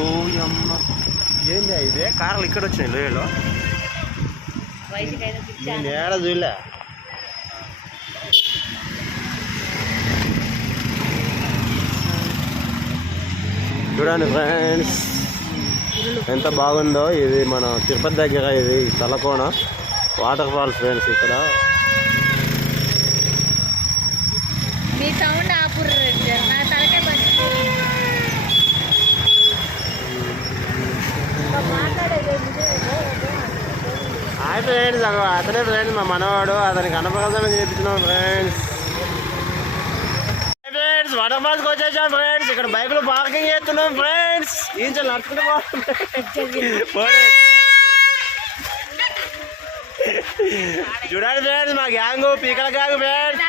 ఓయమ్మ ఏంది ఇదే కార్లు ఇక్కడ వచ్చినాయి లోయలో నేను ఏడ చూడలే. చూడండి ఫ్రెండ్స్ ఎంత బాగుందో. ఇది మన తిరుపతి దగ్గర ఇది తలకోన వాటర్ ఫాల్స్ ఫ్రెండ్స్. ఇక్కడ హాయ్ ఫ్రెండ్స్, అతనే ఫ్రెండ్స్ మా మనవాడు. అతనికి అన్నప్రసాదం చేయించున్నాం ఫ్రెండ్స్. ఫ్రెండ్స్ వాటర్ ఫాల్స్కి వచ్చేసాం ఫ్రెండ్స్. ఇక్కడ బైకులు పార్కింగ్ చేస్తున్నాం ఫ్రెండ్స్. ఈంచ నడుచుకుంటూ పోవాలి. చూడండి ఫ్రెండ్స్ మా గ్యాంగ్, పీకల గ్యాంగ్ ఫ్రెండ్స్.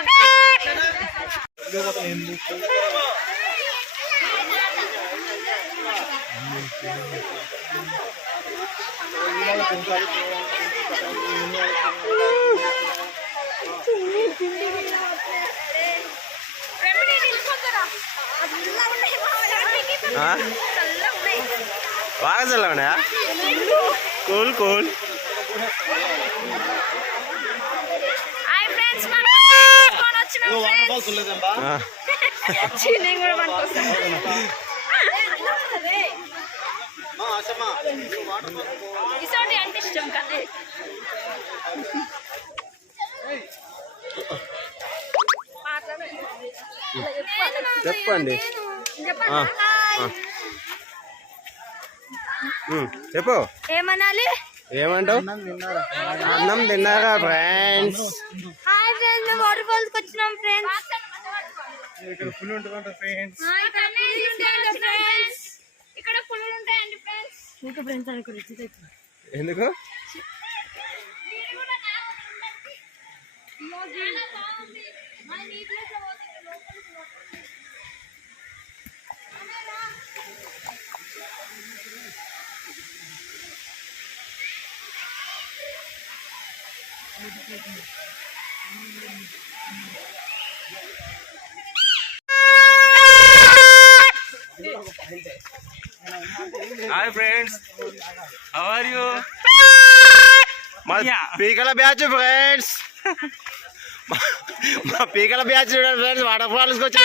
బాగా చల్లగా కూల్ కూల్. చెప్పండి చెప్పు. ఏమనాలి? ఏమంటావు? అన్నం తిన్నారా ఫ్రెండ్స్? వాటర్ ఫాల్స్ కి వచ్చినాం ఫ్రెండ్స్. ఇక్కడ ఫుల్ ఉంటుందంట ఫ్రెండ్స్. ఇక్కడ ఫుల్ ఉంటాయండి ఫ్రెండ్స్. ఇంకా ఫ్రెండ్స్ అనుకోండి. ఎందుకు? Hi friends, how are you? మా పీకల బ్యాచ్ ఫ్రెండ్స్. మా పీకల బ్యాచ్ చూడండి ఫ్రెండ్స్. వాటర్ ఫాల్స్కి వచ్చి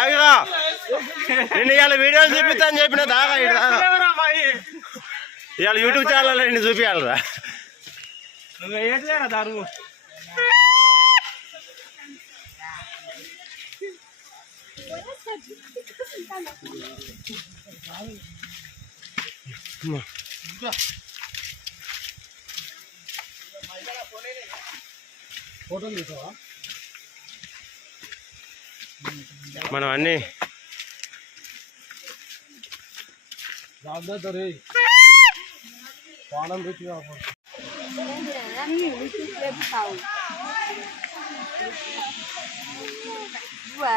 ఆగరా. నేను ఇవాళ వీడియోలు చూపిస్తాను చెప్పిన దాకా ఇవాళ యూట్యూబ్ ఛానల్ నేను చూపించాలరా. దారు మనం అన్ని పానం రుచి dua.